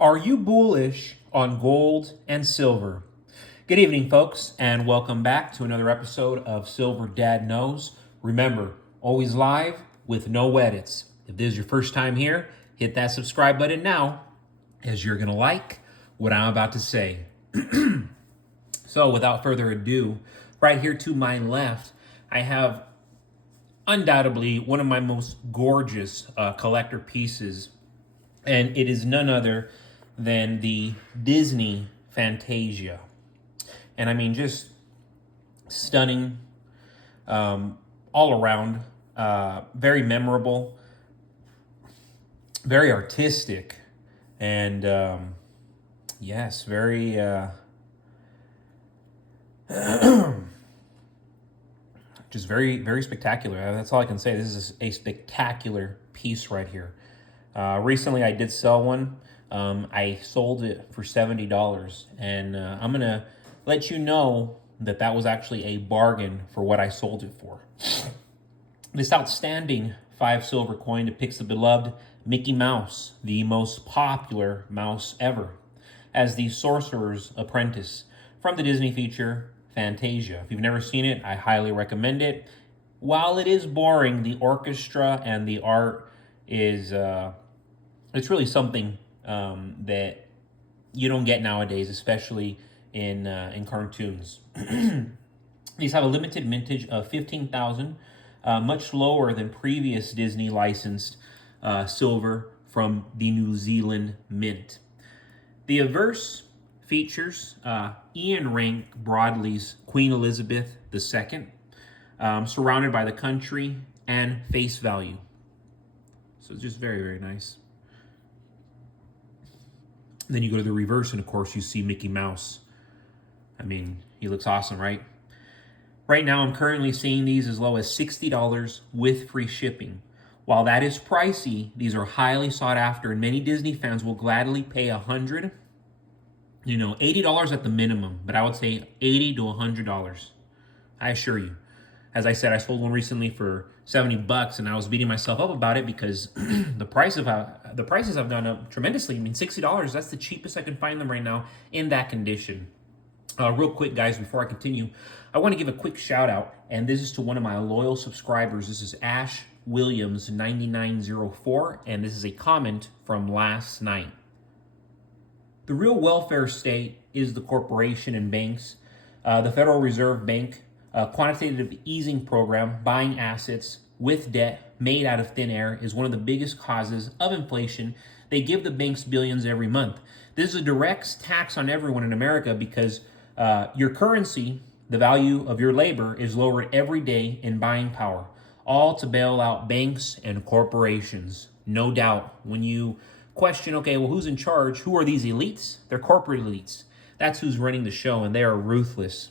Are you bullish on gold and silver? Good evening, folks, and welcome back to another episode of Silver Dad Knows. Remember, always live with no edits. If this is your first time here, hit that subscribe button now, as you're going to like what I'm about to say. So, without further ado, right here to my left, I have undoubtedly one of my most gorgeous collector pieces, and it is none other than the Disney Fantasia. And I mean, just stunning all around, very memorable, very artistic, and yes, very just very spectacular. That's all I can say. This is a spectacular piece right here. Recently, I did sell one. I sold it for $70, and I'm gonna let you know that that was actually a bargain for what I sold it for. This outstanding 5 silver coin depicts the beloved Mickey Mouse, the most popular mouse ever, as the sorcerer's apprentice from the Disney feature Fantasia. If you've never seen it, I highly recommend it. While it is boring, the orchestra and the art is it's really something that you don't get nowadays, especially in cartoons. These have a limited mintage of 15,000, much lower than previous Disney licensed silver from the New Zealand Mint. The obverse features Ian Rank Broadley's Queen Elizabeth II, surrounded by the country and face value. So it's just very nice. Then you go to the reverse, and of course you see Mickey Mouse. I mean, he looks awesome, right? Right now, I'm currently seeing these as low as $60 with free shipping. While that is pricey, these are highly sought after, and many Disney fans will gladly pay $100, $80 at the minimum, but I would say $80 to $100. I assure you. As I said, I sold one recently for $70, and I was beating myself up about it because the prices have gone up tremendously. I mean, $60, that's the cheapest I can find them right now in that condition. Real quick, guys, before I continue, I want to give a quick shout out, and this is to one of my loyal subscribers. This is Ash Williams 9904, and this is a comment from last night. The real welfare state is the corporation and banks. The Federal Reserve Bank quantitative easing program, buying assets with debt made out of thin air, is one of the biggest causes of inflation. They give the banks billions every month. This is a direct tax on everyone in America because your currency, the value of your labor, is lowered every day in buying power, all to bail out banks and corporations. No doubt, when you question, okay, well, who's in charge? Who are these elites? They're corporate elites. That's who's running the show, and they are ruthless.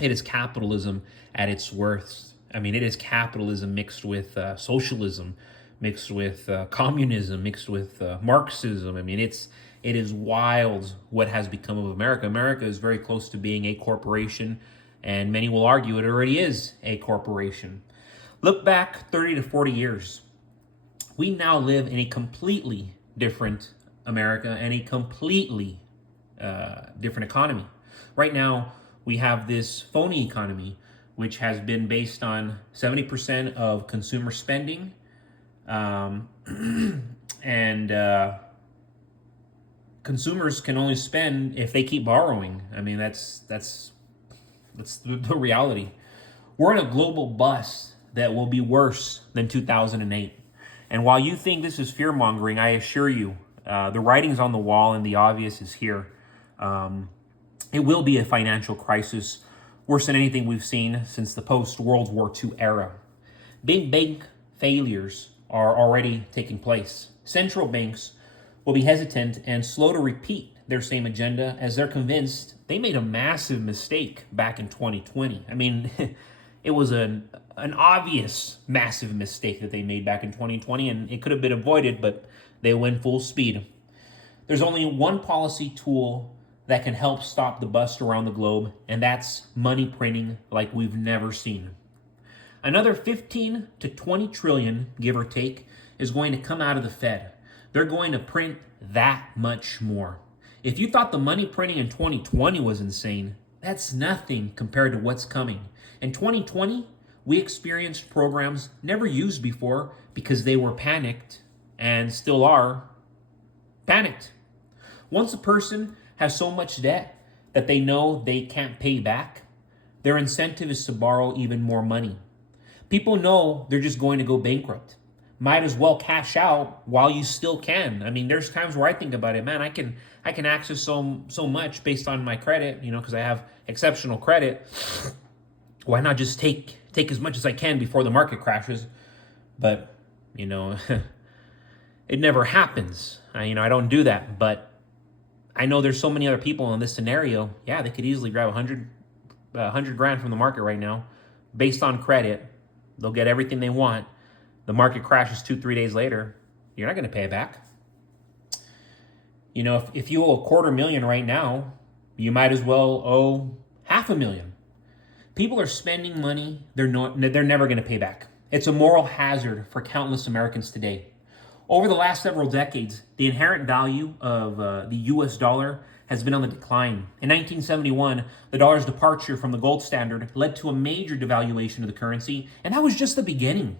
It is capitalism at its worst. I mean, it is capitalism mixed with socialism, mixed with communism, mixed with Marxism. I mean, it is wild what has become of America. America is very close to being a corporation, and many will argue it already is a corporation. Look back 30 to 40 years. We now live in a completely different America and a completely different economy. Right now, we have this phony economy, which has been based on 70% of consumer spending, and consumers can only spend if they keep borrowing. I mean, that's the reality. We're in a global bust that will be worse than 2008. And while you think this is fear-mongering, I assure you, the writing's on the wall and the obvious is here. It will be a financial crisis worse than anything we've seen since the post-World War II era. Big bank failures are already taking place. Central banks will be hesitant and slow to repeat their same agenda as they're convinced they made a massive mistake back in 2020. I mean, it was an obvious massive mistake that they made back in 2020, and it could have been avoided, but they went full speed. There's only one policy tool that can help stop the bust around the globe, and that's money printing like we've never seen. Another 15 to 20 trillion, give or take, is going to come out of the Fed. They're going to print that much more. If you thought the money printing in 2020 was insane, that's nothing compared to what's coming. In 2020, we experienced programs never used before because they were panicked and still are panicked. Once a person has so much debt that they know they can't pay back, their incentive is to borrow even more money. People know they're just going to go bankrupt. Might as well cash out while you still can. I mean, there's times where I think about it, man, I can access so much based on my credit, because I have exceptional credit. Why not just take as much as I can before the market crashes? But, it never happens. I don't do that, but I know there's so many other people in this scenario. Yeah, they could easily grab 100 grand from the market right now based on credit. They'll get everything they want. The market crashes 2-3 days later. You're not going to pay it back. If you owe $250,000 right now, you might as well owe $500,000. People are spending money they're never going to pay back. It's a moral hazard for countless Americans today. Over the last several decades, the inherent value of the U.S. dollar has been on the decline. In 1971, the dollar's departure from the gold standard led to a major devaluation of the currency, and that was just the beginning.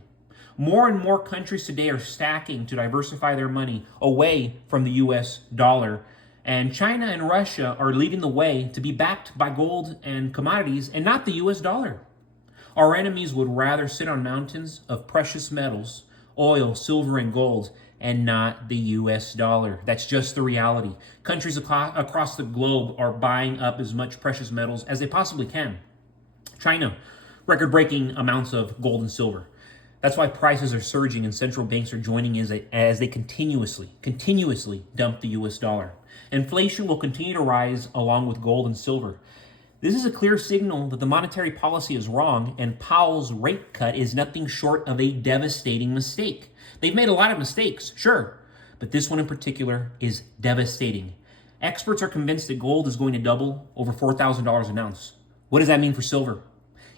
More and more countries today are stacking to diversify their money away from the U.S. dollar, and China and Russia are leading the way to be backed by gold and commodities and not the U.S. dollar. Our enemies would rather sit on mountains of precious metals, oil, silver, and gold, and not the U.S. dollar. That's just the reality. Countries across the globe are buying up as much precious metals as they possibly can. China, record-breaking amounts of gold and silver. That's why prices are surging and central banks are joining as they continuously dump the U.S. dollar. Inflation will continue to rise along with gold and silver. This is a clear signal that the monetary policy is wrong, and Powell's rate cut is nothing short of a devastating mistake. They've made a lot of mistakes, sure, but this one in particular is devastating. Experts are convinced that gold is going to double over $4,000 an ounce. What does that mean for silver?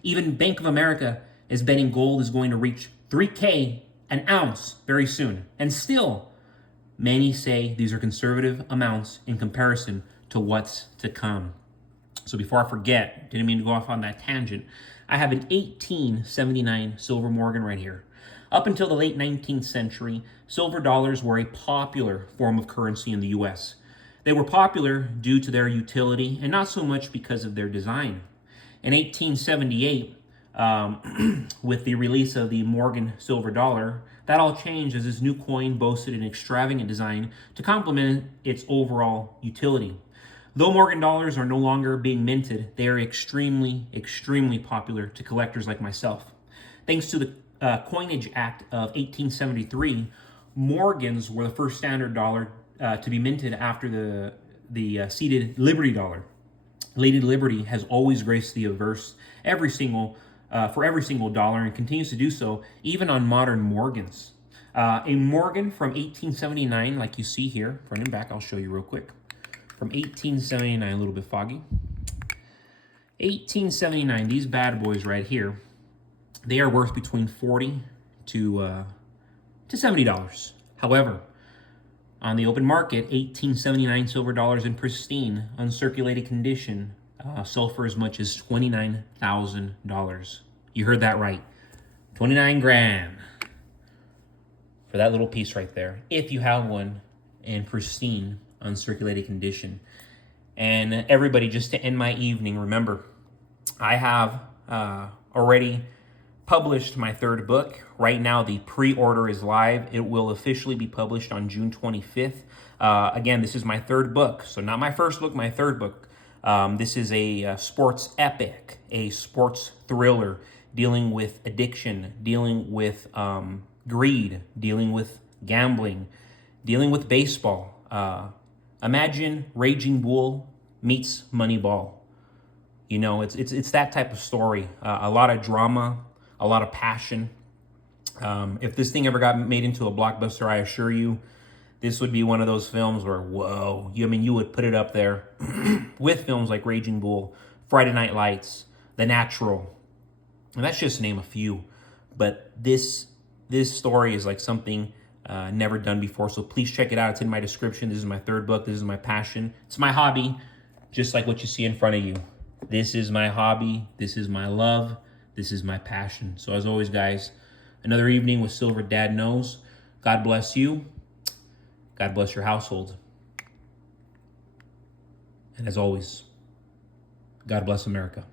Even Bank of America is betting gold is going to reach $3,000 an ounce very soon. And still, many say these are conservative amounts in comparison to what's to come. So before I forget, didn't mean to go off on that tangent, I have an 1879 silver Morgan right here. Up until the late 19th century, silver dollars were a popular form of currency in the US. They were popular due to their utility and not so much because of their design. In 1878, with the release of the Morgan silver dollar, that all changed as this new coin boasted an extravagant design to complement its overall utility. Though Morgan dollars are no longer being minted, they are extremely popular to collectors like myself. Thanks to the Coinage Act of 1873, Morgans were the first standard dollar to be minted after the seeded Liberty dollar. Lady Liberty has always graced the obverse for every single dollar and continues to do so even on modern Morgans. A Morgan from 1879, like you see here, front and back, I'll show you real quick. From 1879, a little bit foggy. 1879, these bad boys right here, they are worth between $40 to $70. However, on the open market, 1879 silver dollars in pristine, uncirculated condition sell for as much as $29,000. You heard that right. 29 grand for that little piece right there, if you have one in pristine, uncirculated condition. And everybody, just to end my evening, remember, I have already published my third book. Right now, the pre-order is live. It will officially be published on June 25th. Again, this is my third book. So not my first book, my third book. This is a sports epic, a sports thriller, dealing with addiction, dealing with greed, dealing with gambling, dealing with baseball. Imagine Raging Bull meets Moneyball. It's that type of story. A lot of drama, a lot of passion. If this thing ever got made into a blockbuster, I assure you, this would be one of those films where, whoa, you would put it up there with films like Raging Bull, Friday Night Lights, The Natural, and that's just to name a few. But this story is like something never done before. So please check it out. It's in my description. This is my third book. This is my passion. It's my hobby, just like what you see in front of you. This is my hobby. This is my love. This is my passion. So as always, guys, another evening with Silver Dad Knows. God bless you. God bless your household. And as always, God bless America.